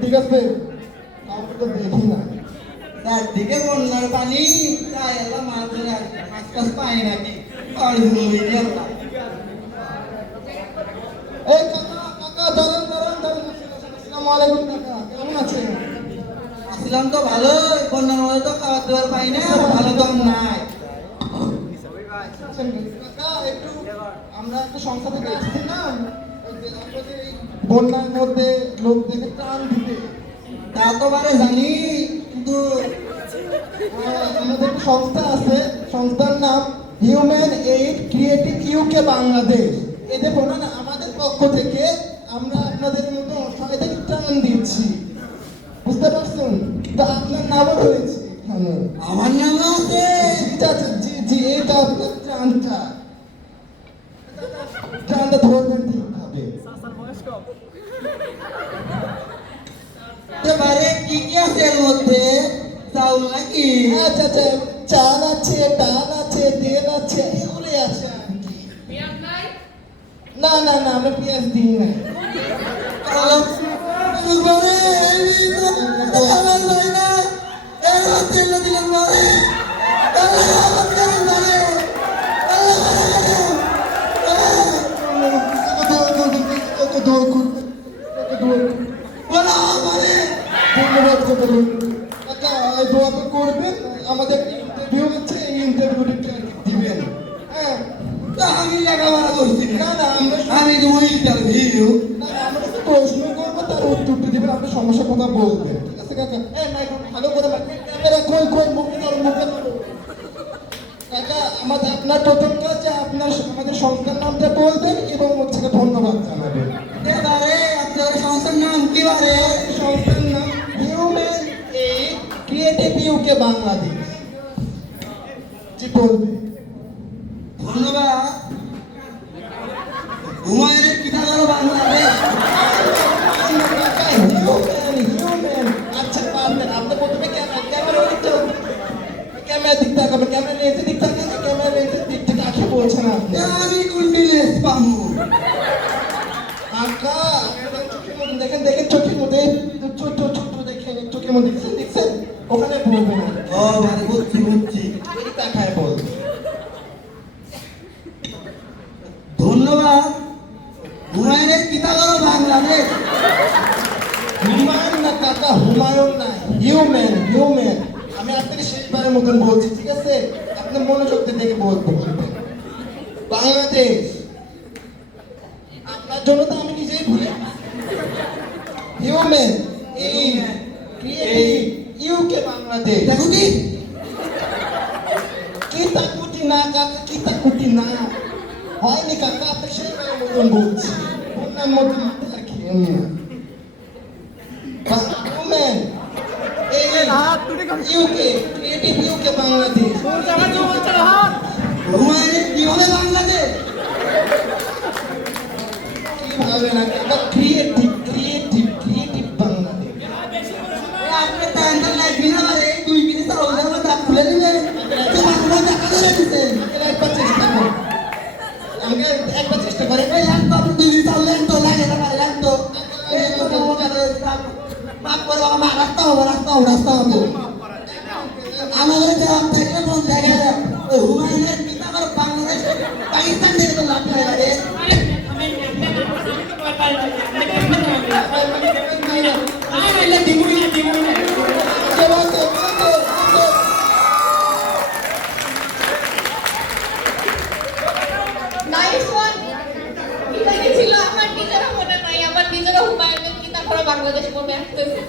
ঠিক আছে, কাউকে তো দেখি না। চারদিকে বন্যার পানি, তাই এলা মাছ টাছ পাই নাকি আর হুমিনি আল্লাহ। এই কাকা কাকা, দাঁড়ান দাঁড়ান দাঁড়ান। আসসালামু আলাইকুম কাকা, কেমন আছেন? আসলাম তো ভালোই, বন্যার মধ্যে তো খাবার দাবার পাই না, ভালো তো আর নাই। কাকা একটু, আমরা একটা সংস্থা থেকে আসছিলাম, ওই যে আপনাদের এই বন্যার মধ্যে লোকদেরকে ত্রাণ দিতে। তা তো বারে জানি, কিন্তু আমাদের একটা সংস্থা আছে, সংস্থার নাম human aid creative UK Bangladesh. এদের না আমাদের পক্ষ থেকে আমরা আপনাদের মতো অসহায়দের ত্রাণ দিচ্ছি, বুঝতে পারছেন? তো আপনার নামও রয়েছে এখানে। আমার নাম আছে। জি জি, এই তো আপনার ত্রাণটা, ত্রাণটা ধরবেন ঠিকভাবে। এবারে কি কি আছে এর মধ্যে? চাউল নাকি? আচ্ছা আচ্ছা, চাল আছে, ডাল আছে, তেল আছে, এগুলোই আছে আর কি। না না না, আমরা পেঁয়াজ দিই না। ধন্যবাদ কাকা, দোয়া করবেন, আমাদের ইন্টারভিউ হচ্ছে, এই ইন্টারভিউটা দিবেন। হ্যাঁ, আমি লেখাপড়া করছি না না, আমরা আমি তো ইন্টারভিউ। আমরা একটু প্রশ্ন করবো, তার উত্তরটা দিবেন, আপনার সমস্যার কথা বলবেন, ঠিক আছে কাকা? মাইক্রোফোন ভালো করে, ক্যামেরা কই কই, মুখে ধরো মুখে ধরো। কাকা, আপনার প্রথম কাজ যে আপনার আমাদের সংস্থার নামটা বলবেন এবং হচ্ছে ধন্যবাদ জানাবেন। এবারে আপনার সংস্থার নাম কি বারে? সংস্থার নাম human aid creative UK Bangladesh. জি বলবেন। ধন্যবাদ। হুমায়ুনের পিতাগর বাংলাদেশ। হিউম্যান, আচ্ছা পারবেন। আপনি প্রথমে ক্যামেরা দিক তাকাবেন, ক্যামেরা লেন্সের দিক তাকাবেন, ক্যামেরা লেন্সের দিক থেকে আঁকে বলছেন আপনি। আমি কোনটি লেস পাবো? আঁকা চোখের মধ্যে দেখেন, দেখেন চোখের মধ্যে ছোট ছোট দেখেন, চোখের মধ্যে দেখছেন, দেখছেন ওখানে বলবেন। ও মানে বুঝছি বুঝছি। এই তাকায় বল। ধন্যবাদ। হুমায়ুনের পিতাগর বাংলাদেশ। হুমায়ুন না কাকা, হুমায়ুন না, হিউম্যান হিউম্যান। আমি আপনাকে শেষবারের মতন বলছি, ঠিক আছে? আপনি মনোযোগ দিয়ে দেখে বলবেন। বাংলাদেশ, আপনার জন্য তো আমি নিজেই ভুলে হিউম্যান এই ক্রিয়েটিভ ইউকে বাংলাদেশ। দেখো কি? কি তাকুটি না কাকা, কি তাকুটি না হয়নি কাকা, আপনি শেষবারের মতন বলছি, বন্যার মতন মাথা খেয়েন না। হিউম্যান এই ইউকে ক্রিয়েটিভ ইউকে বাংলাদেশ। হুমায়ুনের কিভাবে বাংলাদেশ? কিভাবে না কাকা, ক্রিয়েটিভ ক্রিয়েটিভ ক্রিয়েটিভ বাংলাদেশ। আপনি টাইমটা লাগবে না বারে, 2 মিনিট চাউল দাও দাঁত খুলে দিলে তো বাংলা দেখা ধরে দিতেন। একবার চেষ্টা করো, আমাকে একবার চেষ্টা করে। এই লাগতো আপনি 2 মিনিট চাউল লাগতো লাগে না ভাই লাগতো। এই তো মাপ করে বাবা রাস্তা হবে রাস্তা হবে। আমাদের জবাব থাকলে কোন জায়গায় হুমায়ুনের পিতাগর বাংলাদেশ পাকিস্তান থেকে তো লাভ হয় রে। Nice one. এটা কি ছিল? আমার নিজেরও মনে নাই, আমার নিজেরও হুমায়ুনের কিতাব পড়া বাংলাদেশ মনে আসতেছে।